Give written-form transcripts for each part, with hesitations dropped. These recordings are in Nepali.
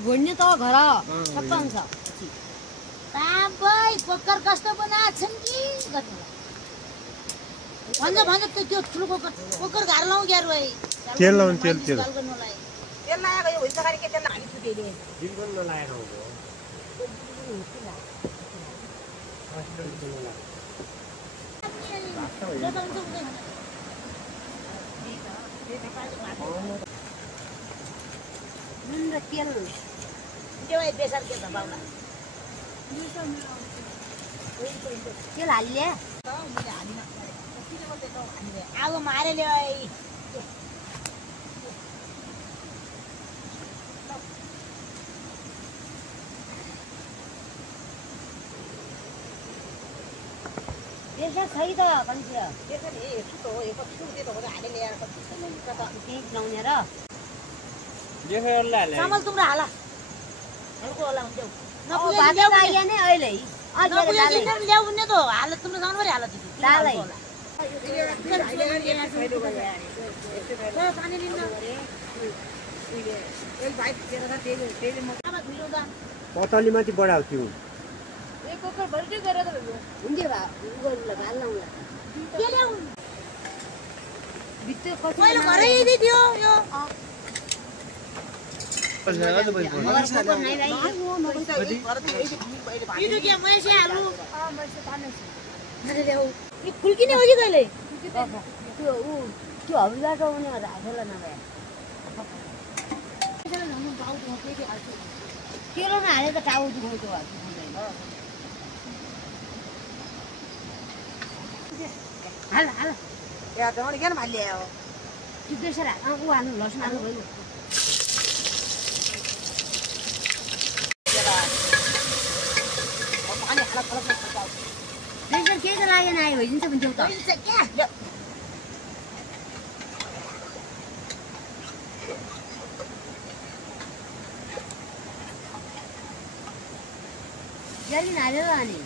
घुड्ने त घर सबै आउँछ ताबै कुकर कस्तो बनाएको छन् कि भन्छ भन्छ त्यो ठुलो कुकर घर लाउँ ग्यार भाइ तेल लाउनु तेल तेल तेल लगाएको यो हुन्छ खाली के तेल हाली छुटेले दिन पनि नलाएर हो नुन र तेल त्यो बेसार के दबाउला तेल हाल्ले आगो मारे ल्याइ बेसा सही त कन्सिया बेसार ए छुटो हो यो कछु दे त हाले ल्याएर कछु केही लाउने र चामल तुम्रो हाला हल्को होला हुन्छ नपुगे आइया नै अहिले नपुगे ल्याउने त हाल तुम्रो जानवरी हाल दिदी दालै पानी लिन्न एक भाइ तेरो त तेले म अब भिडियो दा पतली माथि बढाउ त्यो एक कोकर भर्ती गरेर त हुन्छ भा गर्नुला भाल लाउला के ल्याउ भित्र कति मैले घरै दिदियो यो फुल्किने हो कि कहिले त्यो हौलाको पनि राखेला नभए तेल नहाले त टाउ दुखाउँछ हाल हाल या त मैले किन हाल्यो त्यो बेसर ऊ हाल्नु लसुन हाल्नु भयो बेसर केही त लागेन आयो भइदिन्छ भने त्यो त जल्दी हालेर अनि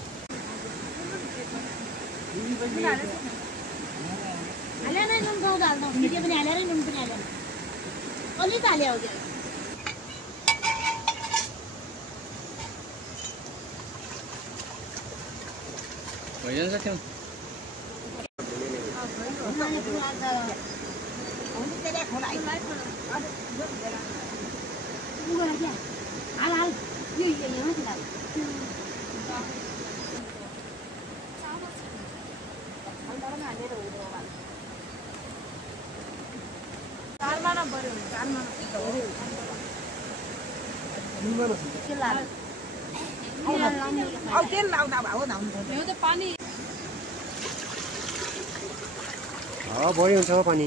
हालेर नै नुन गाउँदा हाल्नु भिडियो पनि हालेर नुन पनि हालेर अलि त हाल्यो हो भइन्छ त्यो हाल हाल यो यहाँ माथि हाल तेल लाउँदा भाउ यो त पानी बढी हुन्छ पानी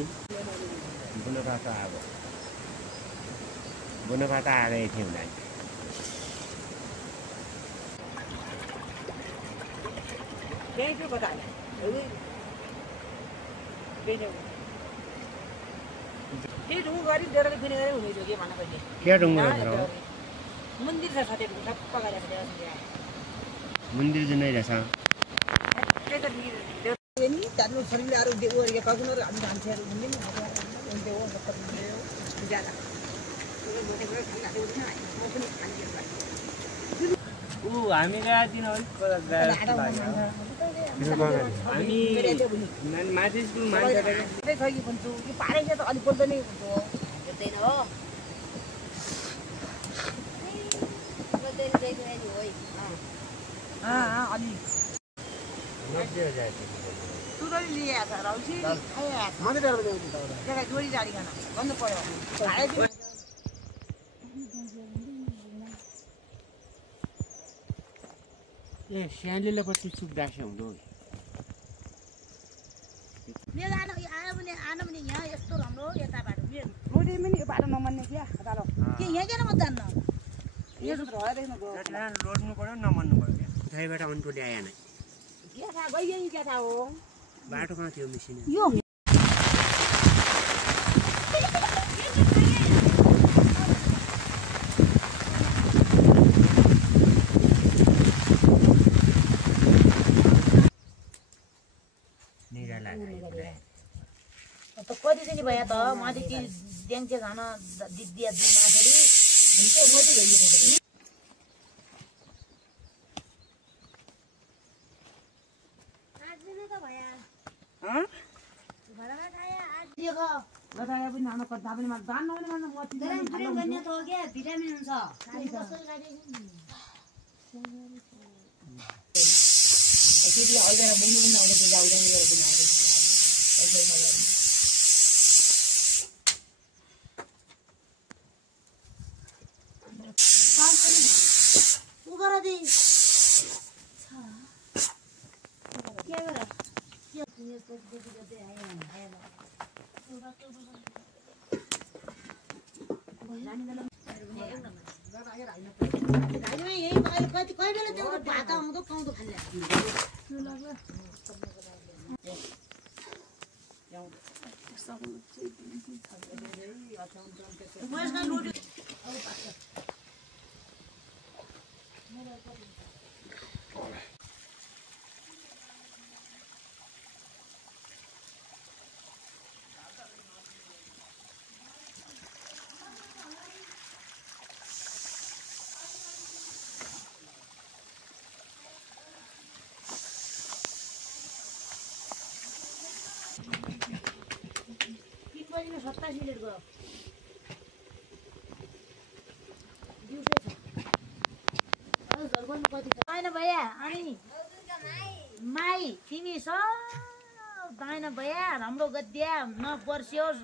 बुनपाता अब बुनपाता आएकै थियो हुँदा त्यही त्यो कता त्यही ढुङ्गो गरी डेरा फेरि गरे हुने थियो के भन्न पहिले के ढुङ्गो रहेछ मन्दिर छ साथै सबै गरेको थियो मन्दिर चाहिँ नै रहेछ नि जानु शरीरले अरू देऊ अरे कगुनहरु हामी जान्छहरू भन्ने नि हुन्छ हो सबै ज्यादा ऊ हामी गए दिन अलिक हामी माथि स्कुल मान्छे छ कि भन्छु कि पारेको त अलि बोल्दै नै हुन्छ हेर्दैन हो अलि के हो जाए सुदरी लिया था रौसी आया माने डर बजे उठा जगह जोडी जाडी खाना भन्नु पर्यो ए स्यान्डीले पछि चुक्दासे हुँदो मेरो आयो भने आन भने यहाँ यस्तो राम्रो यता बाटो मेरो रोडी पनि यो बाटो नमान्ने क्या तालो के यहाँ किन म जान्न यो त रहेदैन गयो जतिलाई लोड्नु पर्यो नमान्नु पर्यो क्या उठाइबाट अन्टोले आएन के थाहा गइयो के थाहा हो बाटो कहाँ थियो मिसिन यो त कति दिन भयो त मैले के ड्याङ्चे खान दिदिया दिमाखेरि हुन्छ मोटी भइसक्यो आज दिन त भया हँ घरमा खाया आज देखो लगाए पनि नाम कता पनि म दान नहुने म मोती गरम गरम गर्ने त हो के भिटामिन हुन्छ खाली कस्तो गाडी त्यति आइदैन बुझ्नु पनि आउँदैन त्यो जाउँदैन गरेको उगरदी के गर यो पछि गर्दै आयो यही कति कोही बेला त्यो भात आउँदो पाउँदो खाल्ला बजीमा 27 मिनेट गयो दाइन भैया अनि माई तिमी सब दाइन भैया हाम्रो गद्या नपर्स्योस्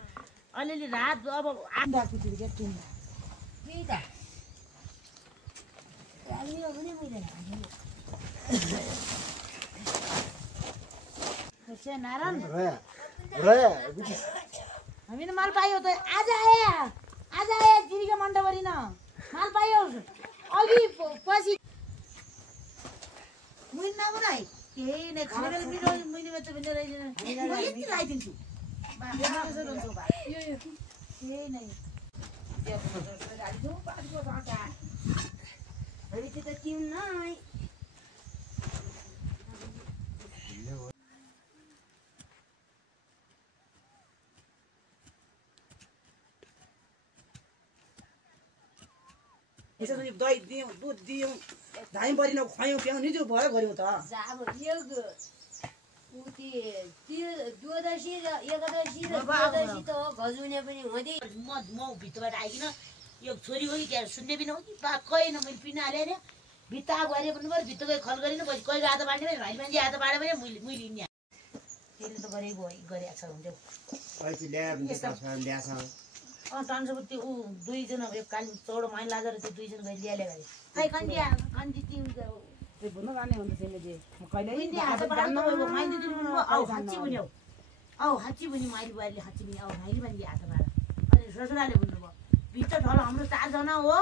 अलिअलि रात अब त्यही त नारायण हामीले माल पायो त आज आया जिरीको मण्डपरिन माल पायो अघि पछि मुइन नबुझाइ केही नै खाएर मेरो मुइने बच्चा पनि रहेछ म यति लगाइदिन्छु केही नै त किन नै यसो दही दियौँ दुध दियौँ धामी परिन खुवायौँ प्याउने त्यो भयो गऱ्यौँ त अब यो उति त्यो द्वादशी र एकादशी र द्वादशी त हो गजुने पनि हुँदै म भित्रबाट आइकिन यो छोरी हो कि क्या सुन्ने पनि हो कि कहीँ न मैले पिन हालेँ अरे भित्ता गरे पनि पऱ्यो भित्ता गएर खल गरिनँ पछि कहिले हात बाँड्ने भयो भाइ मान्छे हात बाँड्यो भने मैले लिने त्यसले त गरेको गरेको छ हुन्थ्यो टान्सो त्यो ऊ दुईजना यो काली चौडो माइन लाजेर त्यो दुईजना गएर ल्याले गरे खै कन्जी त्यो भन्न जाने हुन्छ त्यसले जे म कहिले हाच्ची बुनी माइली बुहारीले हाच्ची बुनी भाइले पनि हात बाँड अनि ससुराले भन्नुभयो भित्र ढल हाम्रो 4 जना हो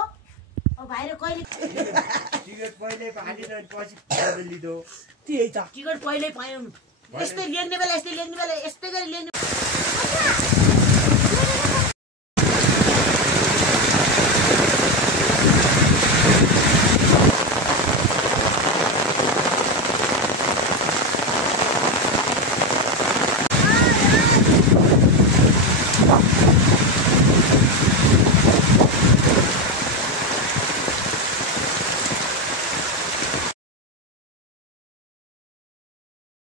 अब भाइले कहिले टिकट पहिले पालिन पछि लिदो त्यही त टिकट कहिले पायौँ यस्तै लेख्ने बेला यस्तै गरी लेख्ने